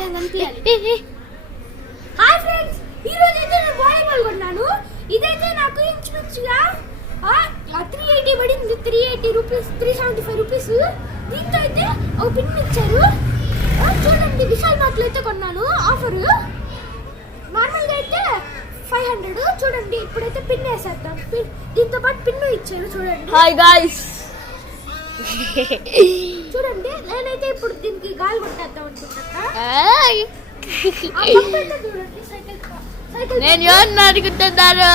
నేను కనిపించాలి. Hi friends, ఈ రోజు అయితే నేను వాలీబాల్ కొన్నాను. ఇదైతే నాకు ఇంచుమించుగా 380 పడింది. 380 రూపీస్, 375 రూపీస్. దీంతో అయితే ఒక పిన్ ఇచ్చారు. చూడండి, విశాల్ మార్ట్లో అయితే కొన్నాను. ఆఫర్ నార్మల్గా అయితే 500. చూడండి, ఇప్పుడైతే పిన్ వేసేద్దాం. దీంతో పాటు పిన్ను ఇచ్చారు. చూడండి. హాయ్ గాయ్స్, చూడండి, నేనైతే ఇప్పుడు దీనికి గాలి కొట్టేద్దాం అనుకుంటున్నా. చూడండి, సైకిల్ నేను ఎవరిని అడుగుతున్నాను?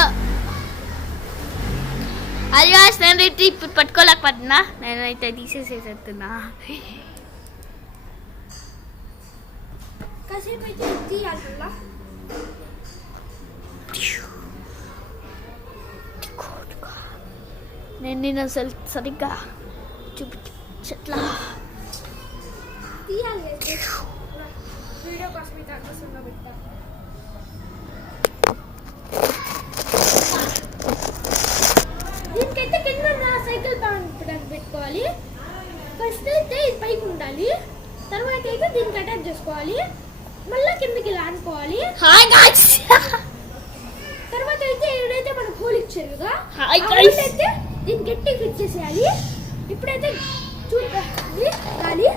అది గాయ్స్, నేనైతే ఇప్పుడు పట్టుకోలేకపోతున్నా. నేనైతే తీసేసేస్తున్నా. కాసేపు అయితే తీయాలి. నేను అసలు సరిగ్గా చూపించట్లా. తీయాలి వీడియో కోసం అయితే అడ్రస్గా పెట్టా. దీనికైతే కింద సైకిల్ పంపడానికి పెట్టుకోవాలి. ఫస్ట్ అయితే ఇది పైకి ఉండాలి. తర్వాత అయితే దీనికి అటాచ్ చేసుకోవాలి. మళ్ళీ కిందకి ఇలా అనుకోవాలి. తర్వాత అయితే ఏదైతే మనకు హోల్ ఇచ్చారుగా అయితే దీన్ని గట్టి ఫిట్ చేసేయాలి. ఇప్పుడైతే చూడండి గాలి.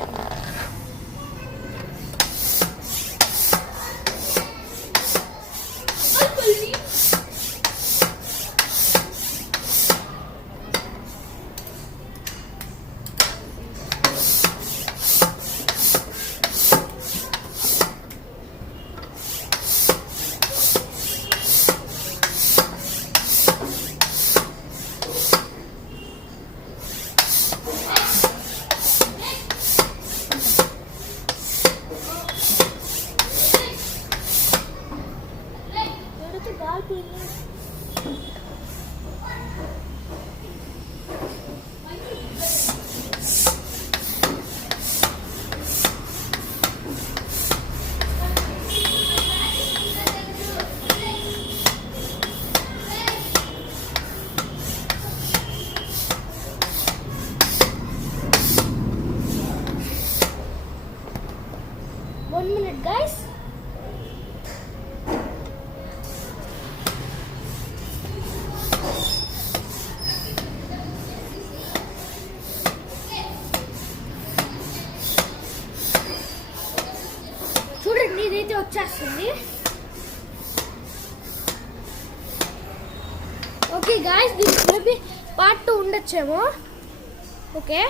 One minute, guys. చూడండి, ఇదైతే వచ్చేస్తుంది. ఓకే గాయ్స్, దీనికి మేబీ పార్ట్ 2 ఉండొచ్చేమో. ఓకే.